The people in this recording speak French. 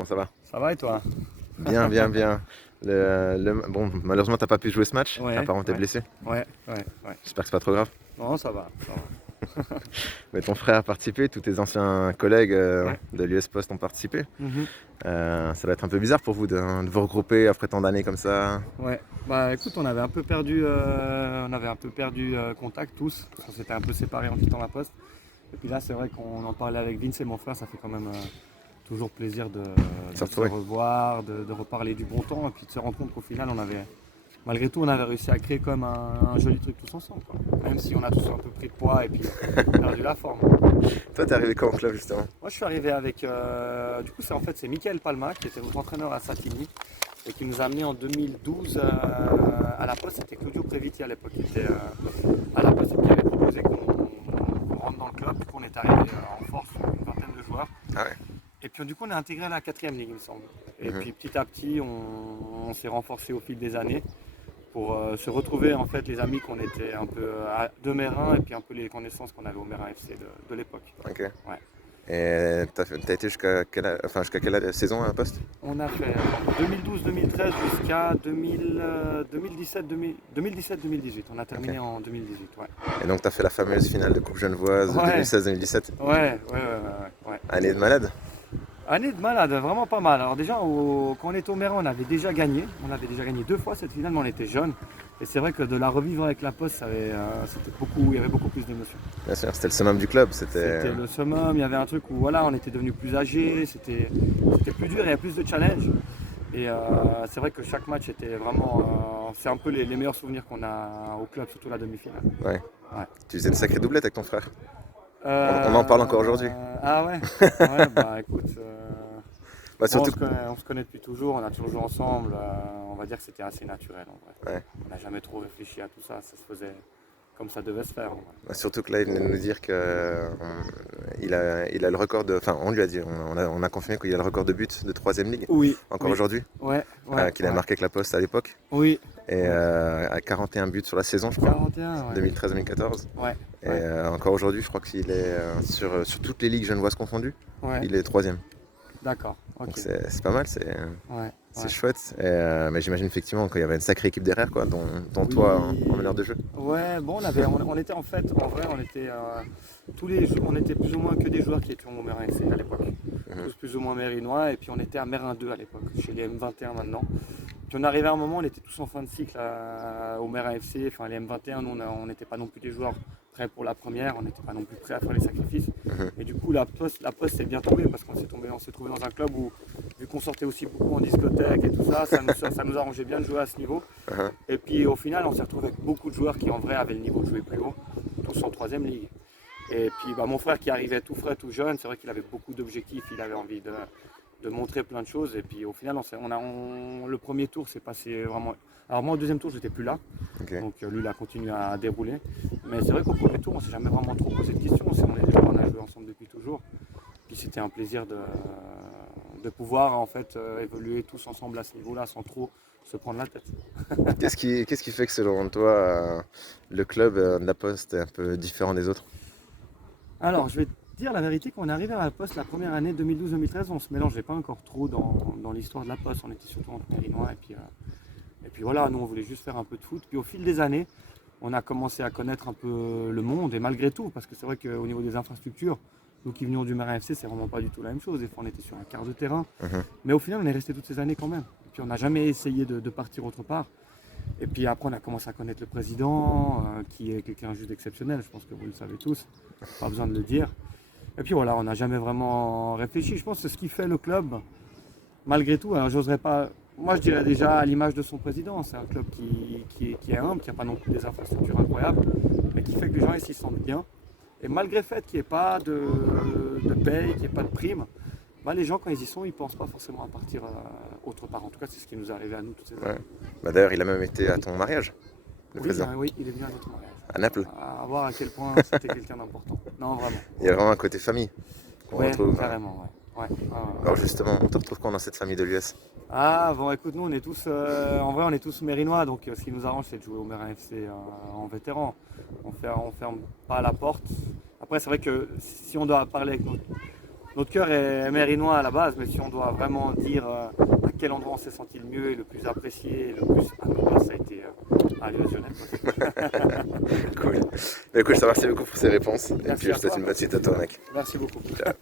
Comment ça va? Ça va et toi? Bien, bien, bien. Bon, malheureusement, t'as pas pu jouer ce match. Ouais, Apparemment, t'es ouais, blessé. ouais. J'espère que c'est pas trop grave. Non, ça va, ça va. Mais ton frère a participé, tous tes anciens collègues Ouais. de l'US Post ont participé. Mhm. Ça va être un peu bizarre pour vous de vous regrouper après tant d'années comme ça. Ouais. Bah écoute, on avait un peu perdu contact tous. On s'était un peu séparés en quittant la poste. Et puis là, c'est vrai qu'on en parlait avec Vince et mon frère. Ça fait quand même toujours plaisir Se de se retrouver. revoir, de reparler du bon temps et puis de se rendre compte qu'au final, malgré tout, on avait réussi à créer comme un joli truc tous ensemble, quoi. Même si on a tous un peu pris de poids et puis perdu la forme. Toi, t'es arrivé quand au club justement? Moi, je suis arrivé avec. Du coup, c'est Michael Palma qui était notre entraîneur à Satigny et qui nous a amené en 2012 à la poste. C'était Claudio Previti à l'époque qui était à la poste et qui avait proposé qu'on rentre dans le club. Du coup, on est arrivé en force, une vingtaine de joueurs. Ah ouais. Et puis, du coup, on est intégré à la 4e ligue, il me semble. Et Mhm. puis, petit à petit, on s'est renforcé au fil des années pour se retrouver en fait les amis qu'on était un peu de Mérin et puis un peu les connaissances qu'on avait au Mérin FC de l'époque. Ok. Ouais. Et t'as été jusqu'à quelle saison à un poste? On a fait 2012-2013 jusqu'à 2017-2018. On a Ok. terminé en 2018, ouais. Et donc, t'as fait la fameuse finale de Coupe Genevoise Ouais, 2016-2017. ouais. Année de malade? Année de malade, vraiment pas mal. Alors déjà, quand on était au Mérin, on avait déjà gagné. On avait déjà gagné 2 fois cette finale, mais on était jeunes. Et c'est vrai que de la revivre avec la Poste, il y avait beaucoup plus d'émotions. Bien sûr, c'était le summum du club. C'était le summum, il y avait un truc où voilà, on était devenus plus âgés, c'était plus dur, il y avait plus de challenge. Et c'est vrai que chaque match était vraiment. C'est un peu les meilleurs souvenirs qu'on a au club, surtout la demi-finale. Ouais. Ouais. Tu faisais une sacrée doublette avec ton frère. On en parle encore aujourd'hui. Ah ouais? Ouais, bah écoute. Bah, Bon, surtout. on se connaît depuis toujours, on a toujours joué ensemble. On va dire que c'était assez naturel en vrai. Ouais. On n'a jamais trop réfléchi à tout ça, ça se faisait comme ça devait se faire en vrai. Bah, surtout que là, il venait de nous dire que il a le record de. Enfin, on lui a dit, on a confirmé qu'il a le record de buts de 3ème ligue, Oui, encore oui, aujourd'hui, qu'il a ouais. marqué avec la Poste à l'époque. Oui, Et ouais. à 41 buts sur la saison, je crois, 41, ouais. 2013-2014. Ouais, Et ouais, encore aujourd'hui, je crois qu'il est sur toutes les ligues genevoises confondues, ouais. il est 3ème. D'accord, Donc ok. c'est pas mal, Ouais, c'est ouais. chouette. Mais j'imagine effectivement qu'il y avait une sacrée équipe derrière, quoi, dont toi en meneur Oui. de jeu. Ouais, bon, on était en fait, en vrai, on était plus ou moins que des joueurs qui étaient au Mérin FC à l'époque. Mhm. Tous plus ou moins mérinois, et puis on était à Mérin 2 à l'époque, chez les M21 maintenant. Puis on arrivait à un moment, on était tous en fin de cycle au Mérin FC, enfin les M21, nous on n'était pas non plus des joueurs prêts pour la première, on n'était pas non plus prêts à faire les sacrifices. Mhm. Et du coup, la poste s'est bien tombée parce on s'est trouvé dans un club où, vu qu'on sortait aussi beaucoup en discothèque et tout ça, ça nous arrangeait bien de jouer à ce niveau. Mhm. Et puis au final, on s'est retrouvé avec beaucoup de joueurs qui en vrai avaient le niveau de jouer plus haut, tous en 3e ligue. Et puis mon frère qui arrivait tout frais, tout jeune, c'est vrai qu'il avait beaucoup d'objectifs, il avait envie de montrer plein de choses. Et puis au final, le premier tour s'est passé vraiment. Alors moi au deuxième tour, j'étais plus là, Ok. donc lui il a continué à dérouler. Mais c'est vrai qu'au premier tour, on s'est jamais vraiment trop posé de questions. On a joué ensemble depuis toujours. Puis c'était un plaisir de pouvoir en fait évoluer tous ensemble à ce niveau-là sans trop se prendre la tête. Qu'est-ce qui fait que selon toi, le club de la Poste est un peu différent des autres? Alors, je vais te dire la vérité, quand on est arrivé à la Poste la première année 2012-2013, on se mélangeait pas encore trop dans l'histoire de la Poste. On était surtout entre Mérinois et puis voilà, nous on voulait juste faire un peu de foot. Puis au fil des années, on a commencé à connaître un peu le monde et malgré tout, parce que c'est vrai qu'au niveau des infrastructures, nous qui venions du Marin FC, c'est vraiment pas du tout la même chose. Des fois on était sur un quart de terrain, Mhm. mais au final on est resté toutes ces années quand même. Et puis on n'a jamais essayé de partir autre part. Et puis après, on a commencé à connaître le président, qui est quelqu'un juste d'exceptionnel, je pense que vous le savez tous, pas besoin de le dire. Et puis voilà, on n'a jamais vraiment réfléchi. Je pense que c'est ce qui fait le club, malgré tout. Alors, j'oserais pas. Moi, je dirais déjà à l'image de son président, c'est un club qui est humble, qui n'a pas non plus des infrastructures incroyables, mais qui fait que les gens ici se sentent bien. Et malgré le fait qu'il n'y ait pas de paye, qu'il n'y ait pas de prime, les gens, quand ils y sont, ils ne pensent pas forcément à partir autre part. En tout cas, c'est ce qui nous est arrivé à nous toutes ces Ouais. années. Bah, d'ailleurs, il a même été à ton mariage, le Oui, président, oui, il est venu à notre mariage. à Naples. À voir à quel point c'était quelqu'un d'important. Non, vraiment. Il y a vraiment un côté famille qu'on Ouais, retrouve. carrément, ouais. Alors justement, on te retrouve quand dans cette famille de l'US? Ah, bon, écoute, nous, on est tous, en vrai, on est tous mérinois, donc ce qui nous arrange, c'est de jouer au Mérin FC en vétéran. On ferme pas la porte. Après, c'est vrai que si on doit parler avec notre cœur est mérinois à la base, mais si on doit vraiment dire à quel endroit on s'est senti le mieux et le plus apprécié, le plus amoureux, ça a été à Lyon-Genève. Cool. Mais écoute, je te remercie beaucoup pour ces réponses. Et Merci puis je à te souhaite toi. une bonne suite à toi, mec. Merci beaucoup. Ciao.